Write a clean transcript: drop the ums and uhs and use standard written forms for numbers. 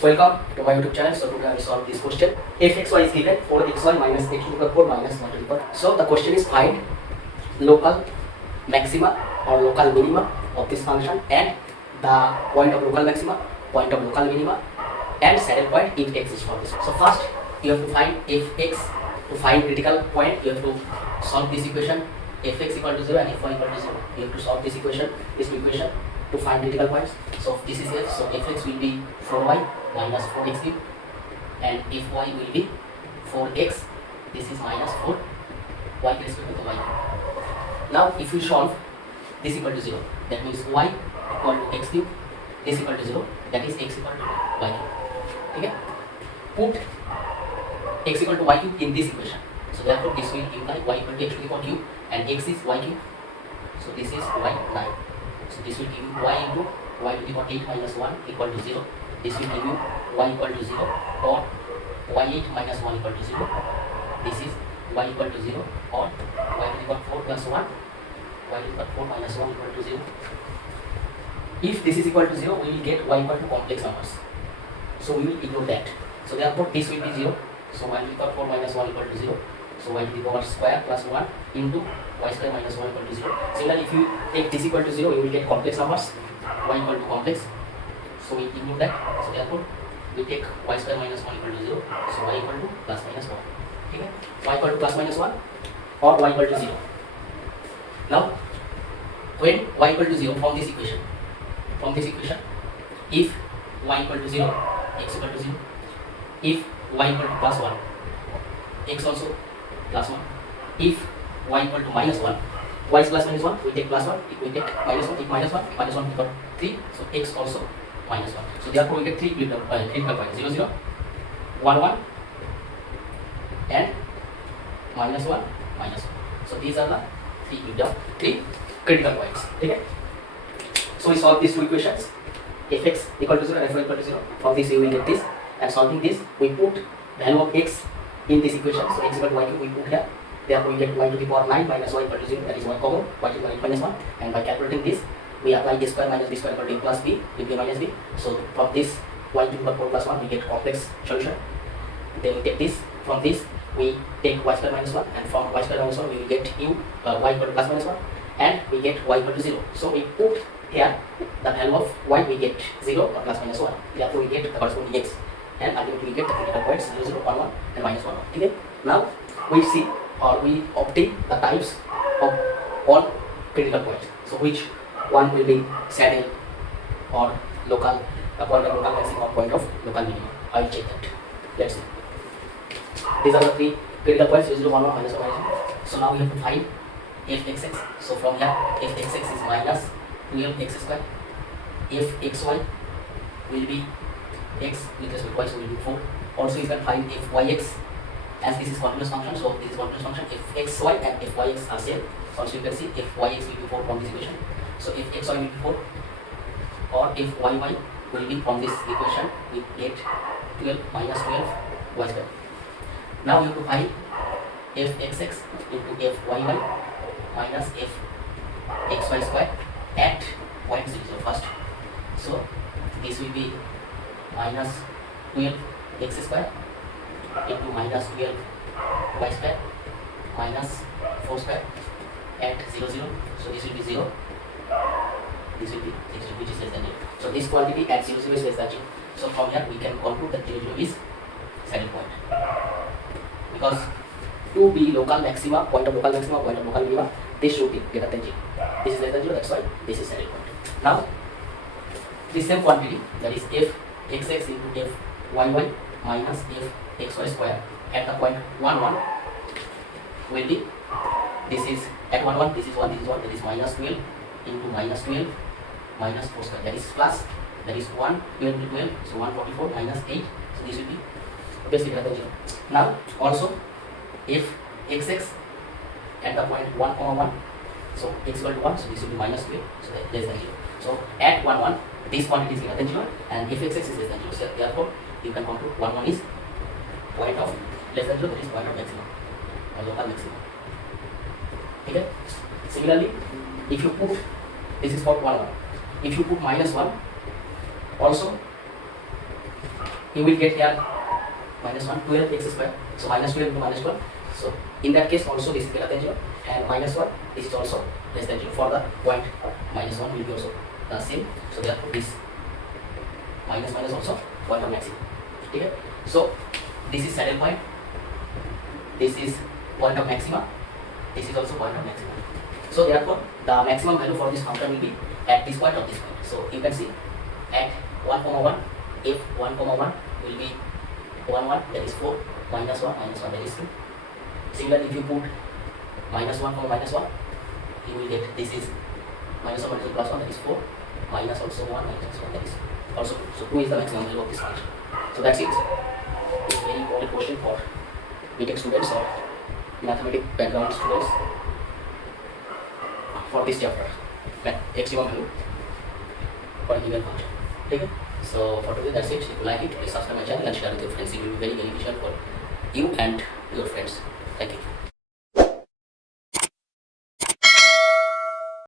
Welcome to my YouTube channel. So today I will solve this question. If xy is given, 4xy minus x to the power 4 minus 1 to the power. So the question is find local maxima or local minima of this function and the point of local maxima, point of local minima and saddle point if x is for this. So first you have to find fx. To find critical point you have to solve this equation fx equal to 0 and fy equal to 0. You have to solve this equation, this equation to find critical points. So this is f. So fx will be 4y minus 4x cube and fy will be 4x. This is minus 4 y with respect to the y cube. Now if we solve this equal to 0, that means y equal to x cube, this equal to 0, that is x equal to y cube. Okay? Put x equal to y cube in this equation. So therefore this will imply y equal to x to the power cube and x is y cube. So this is y 9. So this will give you y into y to the power 8 minus 1 equal to 0. This will give you y equal to 0 or y8 minus 1 equal to 0. This is y equal to 0 or y to the power 4 plus 1, y to the power 4 minus 1 equal to 0. If this is equal to 0, we will get y equal to complex numbers. So we will ignore that. So therefore this will be 0. So y to the power 4 minus 1 equal to 0. So y to the power square plus 1 into y square minus 1 equal to 0. Similarly, if you take this equal to 0, you will get complex numbers. Y equal to complex. So we ignore that. So therefore, we take y square minus 1 equal to 0. So y equal to plus minus 1. Okay? Y equal to plus minus 1 or y equal to 0. Now, when y equal to 0 from this equation, if y equal to 0, x equal to 0. If y equal to plus 1, x also plus 1. If y equal to minus 1, y is plus minus 1, we take plus 1, if we take minus 1, if minus 1 equal 3, so x also minus 1. So therefore we get 3 critical points, 0, 0, 1, 1 and minus 1, minus 1. So these are the three critical points. Okay? So we solve these two equations, fx equal to 0 and fy equal to 0. From this we will get this, and solving this we put value of x in this equation. So x equal to y cube we put here. Therefore we get y to the power 9 minus y equal to 0, that is y common, y to the power 8 minus 1, and by calculating this we apply a square minus b square equal to a plus b with a minus b. So from this y to the power 4 plus 1 we get complex solution. Then we take this, from this we take y square minus 1, and from y square minus 1 we will get y equal to plus minus 1 and we get y equal to 0. So we put here the value of y, we get 0 or plus minus 1. Therefore we get the corresponding x, and ultimately we get the critical points 0, 0, 1, 1 and minus 1, 1. Okay? Now we see or we obtain the types of all critical points. So which one will be saddle or local, point of local maximum or point of local minimum. I will check that. Let's see. These are the three critical points 0, 0, 1, 1, minus 1, minus 1. So now we have to find fxx. So from here fxx is minus 12x square. Fxy will be x with respect to y, so will be 4. Also you can find fyx, as this is continuous function, so this is continuous function. Fxy and fyx are same. Also you can see fyx will be 4 from this equation. So if xy will be 4 or if yy will be from this equation, we get 12 minus 12 y square. Now you have to find fxx into fyy minus fxy square at point 0, 0 first. So this will be minus 12x square into minus 12 y square minus 4 square at 0, 0. So this will be 0. This will be 0, which is less than 0. So this quantity at 0, 0 is less than 0. So from here we can conclude that 0, 0 is saddle point. Because to be local maxima, point of local maxima, point of local minima, this should be greater than 0. This is less than 0, that's why this is saddle point. Now, the same quantity, that is fxx into fyy minus fxy square at the point 1, 1 will be, this is at 1, 1, this is 1, this is 1, that is minus 12 into minus 12 minus 4 square, that is plus, that is 1, 12 into 12, so 144 minus 8, so this will be obviously greater than 0. Now, also, if xx at the point 1, 1, so x equal to 1, so this will be minus 12, so that less than 0. So at 1, 1, this quantity is greater than 0 and if xx is less than 0, so therefore you can conclude 1, 1 is point of less than 0, that is point of maximum or local maximum. Okay? Similarly, if you put, this is for 1, 1, if you put minus 1, also you will get here minus 1, 12x square. So minus 12 into minus 12. So in that case also this is greater than 0 and minus 1, this is also less than 0. For the point minus 1 will be also the same. So therefore this minus minus also point of maximum. Okay? So this is saddle point, this is point of maxima, this is also point of maxima. So therefore the maximum value for this function will be at this point or this point. So you can see at 1, 1, if 1, 1 will be 1, 1, that is 4, minus 1, that is 2. Similarly, if you put minus 1, minus 1, you will get this is minus 1 minus 1 plus 1, that is 4, minus also 1, minus 1, that is also 2. So 2 is the maximum value of this function. So that's it. It's a very important question for BTech students or mathematics background students for this chapter. Maximum value for a given function. Okay? So for today that's it. If you like it, please subscribe my channel and share with your friends. It will be very beneficial for you and your friends. Thank you.